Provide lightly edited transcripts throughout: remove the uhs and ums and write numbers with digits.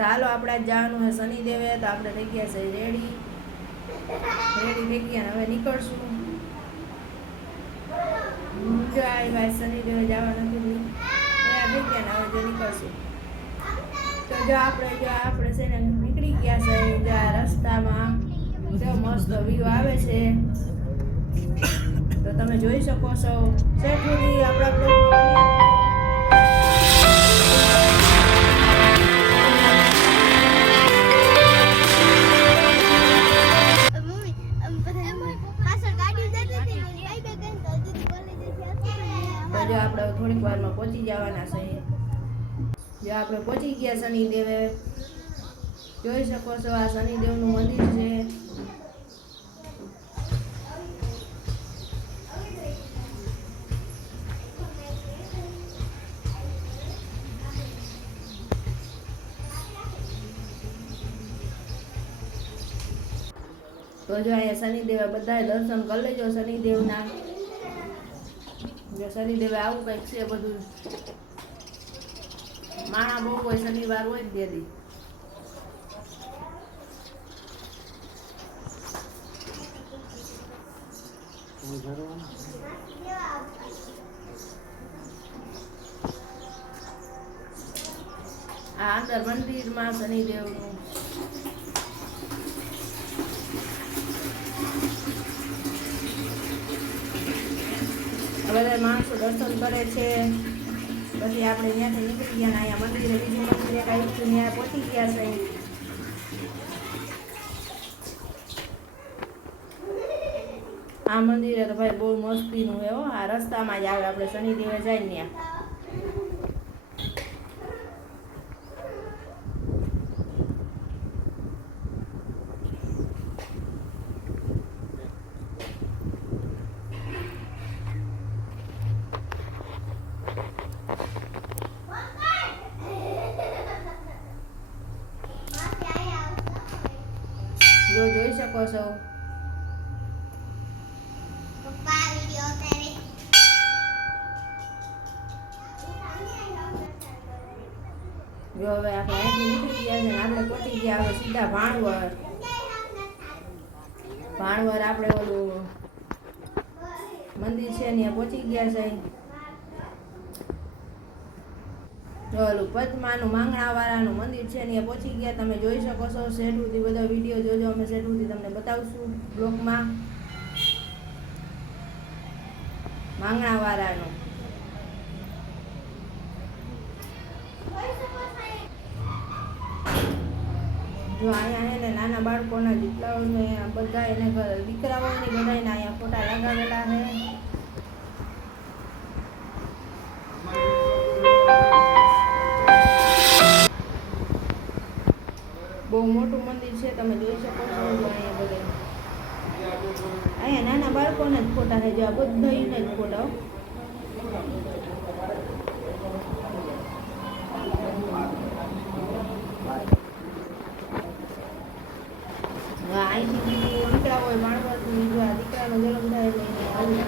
તો હાલો આપણે જવાનું છે શનિદેવે. તો આપણે થઈ ગયા છે રેડી થઈ ગયા ને હવે નીકળશું. જો આ ભાઈ શનિદેવે જવા નથી તૈયાર થઈ ગયા ને હવે જો નીકળશું. તો જો આપણે છે ને નીકળી ગયા છે. જો આ રસ્તામાં જો મસ્ત વ્યૂ આવે છે તો તમે જોઈ શકો છો. શેઠુડી આપણા બ્લોગમાં જો આપણે થોડીક વારમાં પહોંચી જવાના છે. જો આપણે પહોંચી ગયા શનિદેવે. જોઈ શકો છો આ શનિદેવનું મંદિર છે. તો જો અહીંયા શનિદેવે બધાએ દર્શન કરી લેજો શનિદેવના. જો શનિદેવે આવું કંઈક છે બધું. માણા બહુ હોય, શનિવાર હોય જ દેદી. આ અંદર મંદિરમાં શનિદેવનું બધા માણસો દર્શન કરે છે. પછી આપણે ત્યાંથી નીકળી ગયા ને અહીંયા મંદિરે બીજું મંદિર એક આવ્યું હતું ત્યાં પહોંચી ગયા છે. આ મંદિરે તો ભાઈ બહુ મસ્તીનું હે હો. આ રસ્તામાં જ આવે આપણે શનિદેવે જાય ને ત્યાં. જોઈ શકો છો. જો હવે આપણે અહીંથી નીકળી ગયા છે. આપણે પહોંચી ગયા હવે સીધા ભાણવર. આપણે ઓલું મંદિર છે ત્યાં પહોંચી ગયા છે. જો ઓલું પદ્માનું માંગણાવાળાનું મંદિર છે ત્યાં પહોંચી ગયા. તમે જોઈ શકો છો. શેઠુથી બધો વિડીયો જોજો. અમે શેઠુથી તમને બતાવશું બ્લોગમાં. માંગણાવાળાનું જો અહીંયા એને નાના બાળકોના જેટલાઓને બધા એને દીકરાઓની બધાને અહીંયા ફોટા લગાવેલા છે. બહુ મોટું મંદિર છે. તમે જોઈ શકો છો. અહીંયા બધા અહીંયા નાના બાળકોના જ ફોટા છે. જો આ બધાને જ ફોટા. અહીંથી દીકરા હોય માણસથી દીકરાનો જન્મ થાય એટલે આવું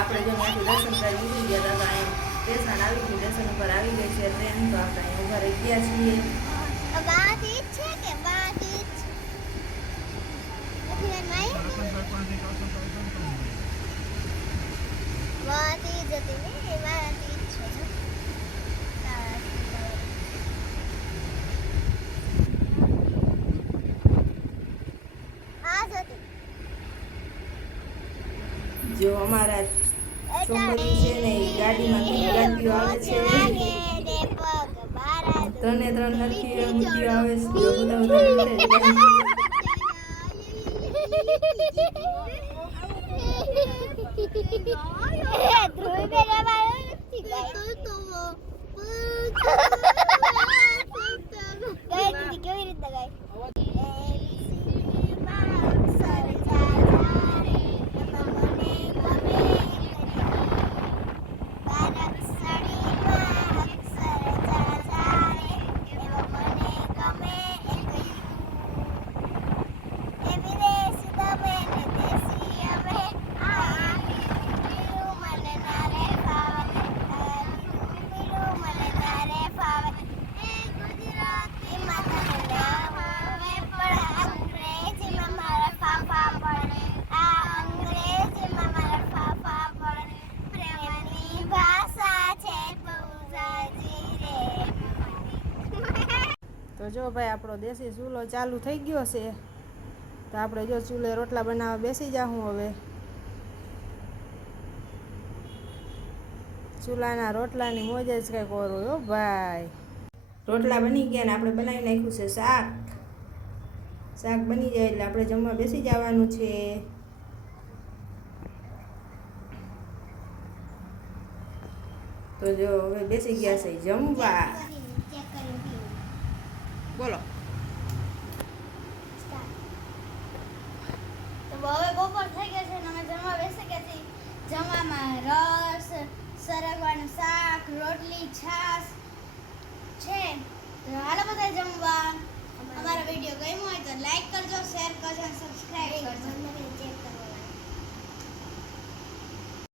આપણે જો ત્યાંથી દર્શન કરી નીકળી ગયા હતા. સ્ટેશન આવી ગયું. સ્ટેશન ઉપર આવી ગઈ છે ટ્રેન. તો આપણે ઉભા રહી ગયા છીએ. જો અમારા છોકરી છે ને એ ગાડીમાં ગાડીઓ આવે છે. 3 નરકી ગાડીઓ આવે છે. બધા ગાય કેવી રીતે ગાય તો જો ભાઈ આપણો દેશી ચૂલો ચાલુ થઈ ગયો છે. તો આપણે જો ચૂલે રોટલા બનાવવા બેસી જાઉં હવે. ચૂલાના રોટલાની મોજ જ કંઈક ઓર હોય હો ભાઈ. રોટલા બની ગયા ને આપણે બનાવી નાખ્યું છે શાક. શાક બની જાય એટલે આપણે જમવા બેસી જવાનું છે. તો જો હવે બેસી ગયા છે જમવા. બોલો. તો હવે બપોર થઈ ગયા છે ને અમે જમવા બેસી ગયા છીએ. જમવામાં રસ, સરગવાનું શાક, રોટલી, છાશ છે. તો હાલો બધા જમવા. અમારો વિડીયો ગમ્યો હોય તો લાઈક કરજો, શેર કરજો અને સબસ્ક્રાઇબ કરજો.